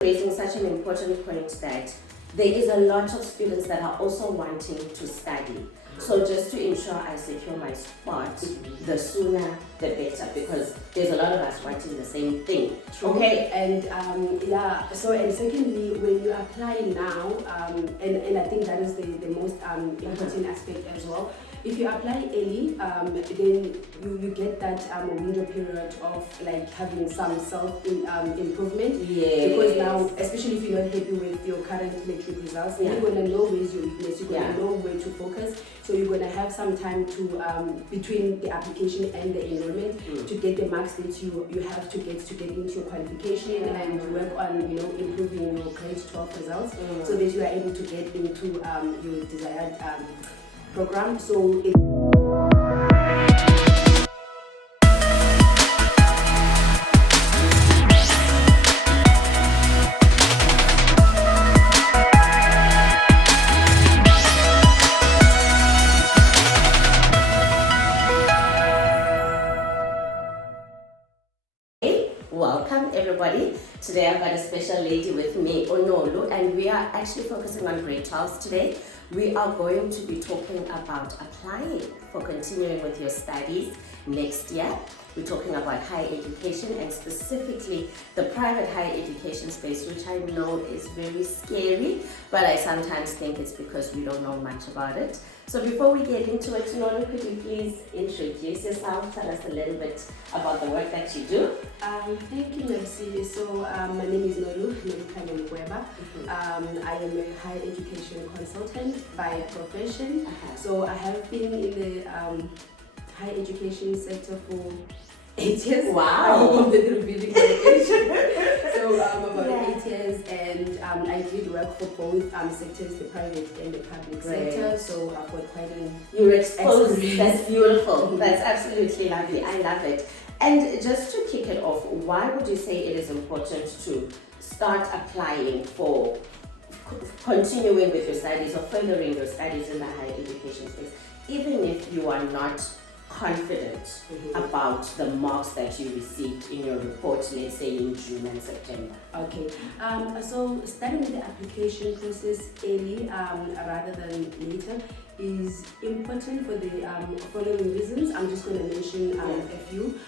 Raising such an important point that there is a lot of students that are also wanting to study. So just to ensure I secure my spot, the sooner the better, because there's a lot of us wanting the same thing. True. Okay. And and secondly, when you apply now, and I think that is the most important aspect as well. If you apply early, then you get that window period of like having some self improvement. Yeah. Because now, especially if you're not happy with your current metric results, you're gonna know where's your weakness. You're gonna know where to focus. So you're gonna have some time to between the application and the enrollment to get the marks that you have to get into your qualification and work on improving your grade 12 results so that you are able to get into your desired program. So welcome everybody. Today I've got a special lady with me, Onolu, and we are actually focusing on grade 12 today. We are going to be talking about applying for continuing with your studies next year. We're talking about higher education and specifically the private higher education space, which I know is very scary, but I sometimes think it's because we don't know much about it. So before we get into it, Nolu, could you please introduce yourself, tell us a little bit about the work that you do? Thank you, Nancy. So my name is Nolukanyo, Mgweba. I am a higher education consultant by profession. So I have been in the higher education sector for 8 years. Wow! I'm revealing my age. So about 8 years, and I did work for both sectors, the private and the public sector. So I've got quite an You're exposed. experience. That's beautiful. That's absolutely lovely. I love it. And just to kick it off, why would you say it is important to start applying for continuing with your studies or furthering your studies in the higher education space, even if you are not confident about the marks that you received in your report, let's say in June and September? Okay, so starting with the application process early rather than later is important for the following reasons. I'm just going to mention a few.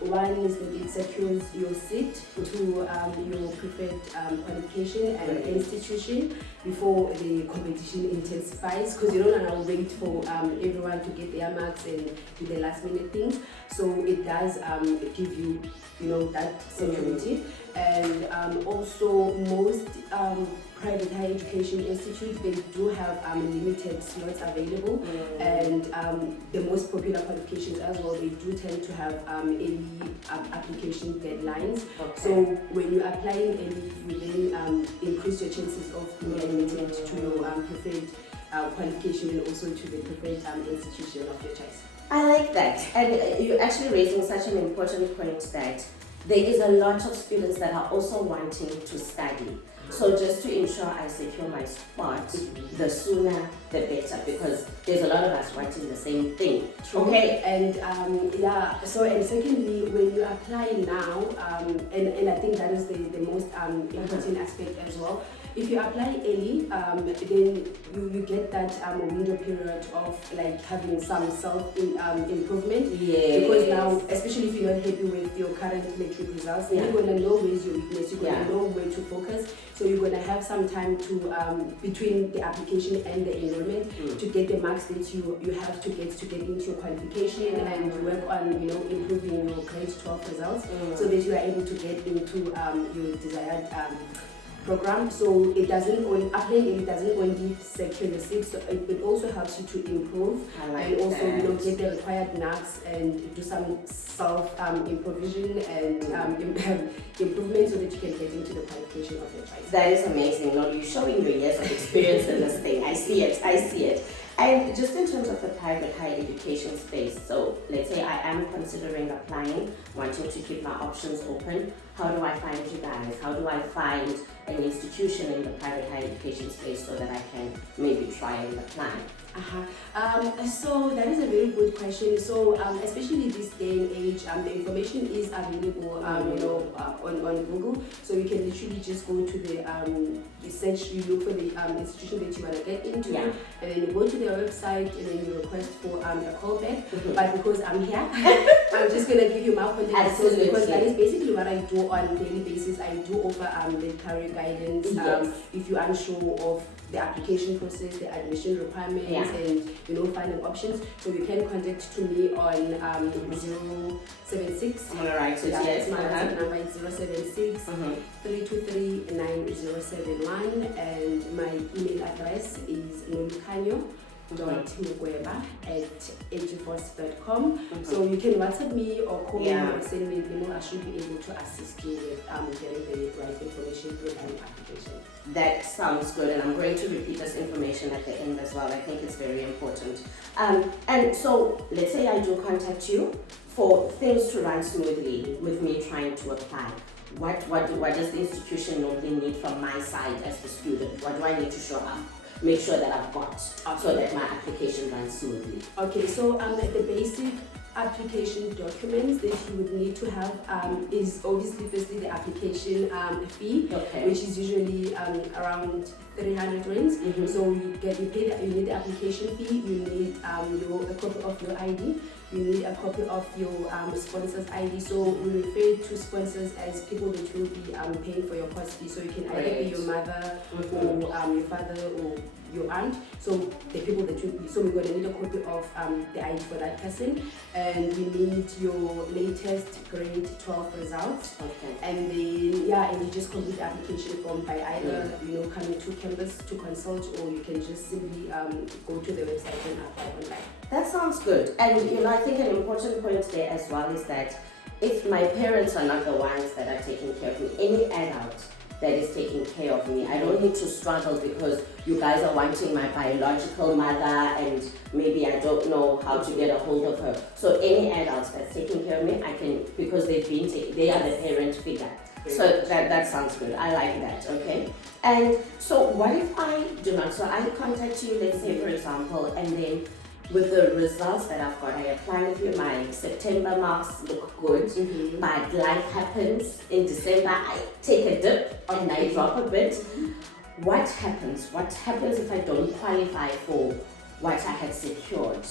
One is that it secures your seat to your preferred qualification and institution before the competition intensifies, because you don't want to wait for everyone to get their marks and do the last minute things. So it does give you, that security. And also most private higher education institutes, they do have limited slots available, and the most popular qualifications as well, they do tend to have early application deadlines. So when you're applying early, you then increase your chances of being admitted to your preferred qualification and also to the preferred institution of your choice. I like that. And you're actually raising such an important point that there is a lot of students that are also wanting to study. So just to ensure I secure my spot, the sooner the better, because there's a lot of us wanting the same thing. True. Okay. And so and secondly, when you apply now, and I think that is the most important aspect as well. If you apply early, then you get that window period of like having some self improvement. Yeah. Because now, especially if you're not happy with your current metric results, you're gonna know where's your weakness. You're gonna know where to focus. So you're gonna have some time to between the application and the enrollment to get the marks that you have to get into your qualification and work on improving your grade 12 results so that you are able to get into your desired program. So it doesn't applying it doesn't only secure your seat, so it also helps you to improve and also get the required marks and do some self improvisation and improvement so that you can get into the qualification of your choice. That is amazing. Lord, you're showing your years of experience in this thing. I see it. And just in terms of the private higher education space, so let's say I am considering applying, wanting to keep my options open, how do I find you guys? How do I find an institution in the private higher education space so that I can maybe try and apply? So that is a very good question. So especially this day and age, the information is available, on Google. So you can literally just go to the search, you look for the institution that you want to get into, and then you go to their website and then you request for a callback. But because I'm here, I'm just gonna give you my contact details because that is basically what I do on a daily basis. I do offer the career guidance. If you're unsure of the application process, the admission requirements, and finding options, so you can contact to me on 076. I'm gonna write it. Yes, my WhatsApp number is 076 323 9071, and my email address is Nolukanyo.Mgweba@eduforce.com. So you can WhatsApp me or call me or send me an email. I should be able to assist you with getting the right information through an application. That sounds good, and I'm going to repeat this information at the end as well. I think it's very important. And so let's say I do contact you for things to run smoothly with me trying to apply. What does the institution normally need from my side as the student? What do I need to show up? Make sure that I've got so that my application runs smoothly. Okay, so the basic application documents that you would need to have is obviously firstly the application fee, which is usually around 300 rands. So you need the application fee, you need a copy of your ID, you need a copy of your sponsor's ID. So we refer to sponsors as people that will be paying for your course fee. So you can either be your mother or your father or your aunt. So the people that will be, so we're going to need a copy of the ID for that person, and we need your latest grade 12 results. And then and you just complete the application form by either coming to campus to consult, or you can just simply go to the website and apply online. That sounds good. And I think an important point there as well is that if my parents are not the ones that are taking care of me, any adult that is taking care of me, I don't need to struggle because you guys are wanting my biological mother and maybe I don't know how to get a hold of her. So any adults that's taking care of me, I can, because they are the parent figure. So that sounds good. I like that. Okay. And so what if I do not? So I contact you, let's say for example, and then with the results that I've got, I apply with you, my September marks look good, but life happens in December, I take a dip and I drop a bit. What happens? What happens if I don't qualify for what I had secured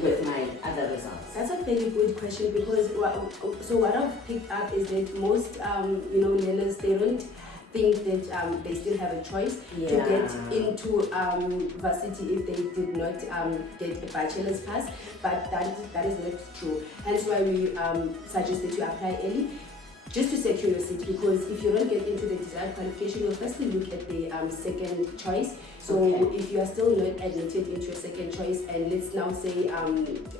with my other results? That's a very good question, because what I've picked up is that most learners, they don't think that they still have a choice to get into varsity if they did not get a bachelor's pass, but that is not true. Hence why we suggest that you apply early, just to secure your seat, because if you don't get into the desired qualification, you'll firstly look at the second choice. So if you are still not admitted into your second choice, and let's now say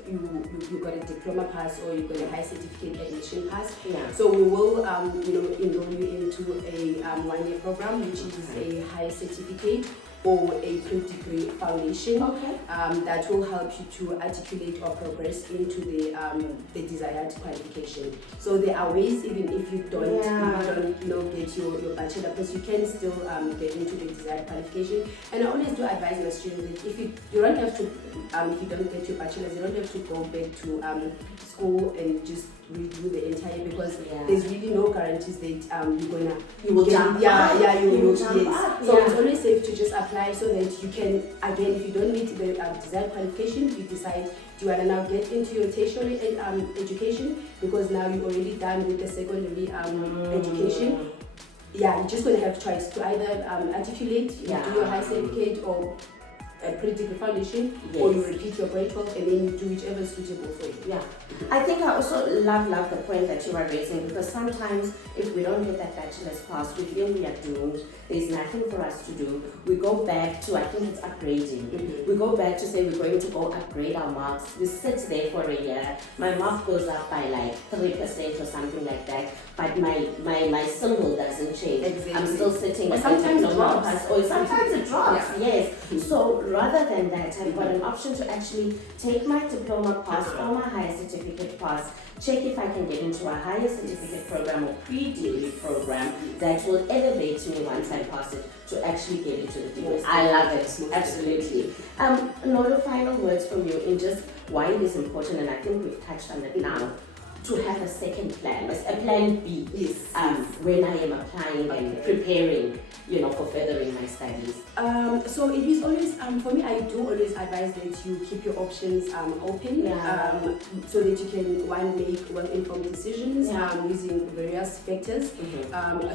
you got a diploma pass or you got a high certificate admission pass, so we will enroll you into a 1-year program, which is a high certificate or a pre-degree foundation that will help you to articulate or progress into the desired qualification. So there are ways, even if you don't get your bachelor, because you can still get into the desired qualification. And I always do advise my students that if you don't have to, if you don't get your bachelor's, you don't have to go back to school and just redo the entire, because there's really no guarantees that you will jump. So it's always safe to just apply so that you can, again, if you don't meet the desired qualification, you decide, do you want to now get into your tertiary education, because now you're already done with the secondary education. You're just going to have choice to either articulate, do your high certificate or a pre-degree foundation, or you repeat your grade 12 and then you do whichever is suitable for you. I think I also love the point that you are raising, because sometimes if we don't get that bachelor's pass, we feel we are doomed. There's nothing for us to do. We go back to, I think it's upgrading. We go back to say we're going to go upgrade our marks. We sit there for a year. My mark goes up by like 3% or something like that, but my symbol doesn't change. I'm still sitting. Or sometimes it drops. Or sometimes it drops. Yes. So rather than that, I've got an option to actually take my diploma pass or my higher certificate pass, check if I can get into a higher certificate program or pre-degree program that will elevate me once I pass it to actually get into the degree. I love it, absolutely. Nolu, final words from you in just why it is important, and I think we've touched on it now, to have a second plan, a plan B, when I am applying and preparing, for furthering my studies. So it is always, for me, I do always advise that you keep your options open, so that you can make well-informed decisions using various factors.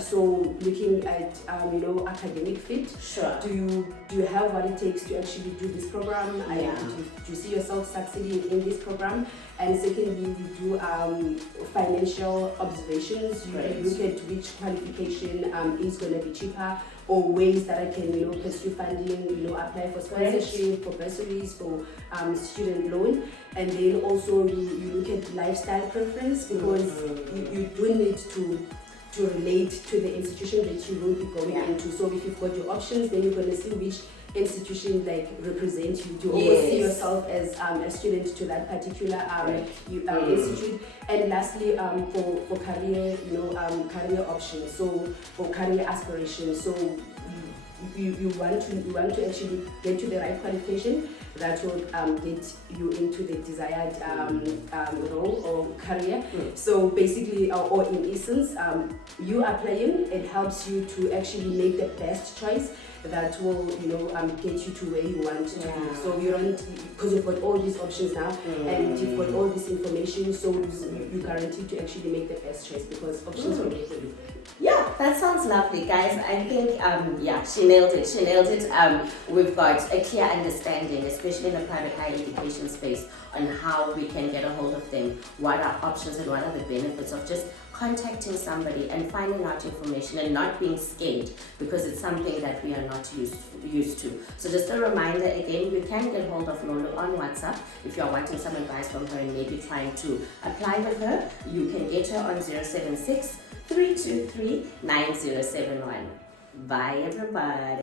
So looking at academic fit. Sure. Do you have what it takes to actually do this program? Do you see yourself succeeding in this program? And secondly, we do financial observations. You look at which qualification is going to be cheaper, or ways that I can pursue funding, apply for sponsorship, for bursaries, for student loan. And then also you look at lifestyle preference, because you do need to relate to the institution that you will be going into. So if you've got your options, then you're going to see which institution represent you. Do you always see yourself as a student to that particular institute? And lastly, for career, career options, so for career aspirations, so you want to actually get to the right qualification that will get you into the desired role or career. So basically, or in essence, you applying, it helps you to actually make the best choice that will get you to where you want to be. So you don't, because you've got all these options now, and you've got all this information, so you guaranteed to actually make the best choice, because options are there for you. Yeah, that sounds lovely, guys. I think she nailed it. We've got a clear understanding, especially in the private higher education space, on how we can get a hold of them, what are options and what are the benefits of just contacting somebody and finding out information and not being scared, because it's something that we are not used to. So just a reminder again, you can get hold of Nolu on WhatsApp if you are wanting some advice from her and maybe trying to apply with her. You can get her on 076 323 9071. Bye everybody.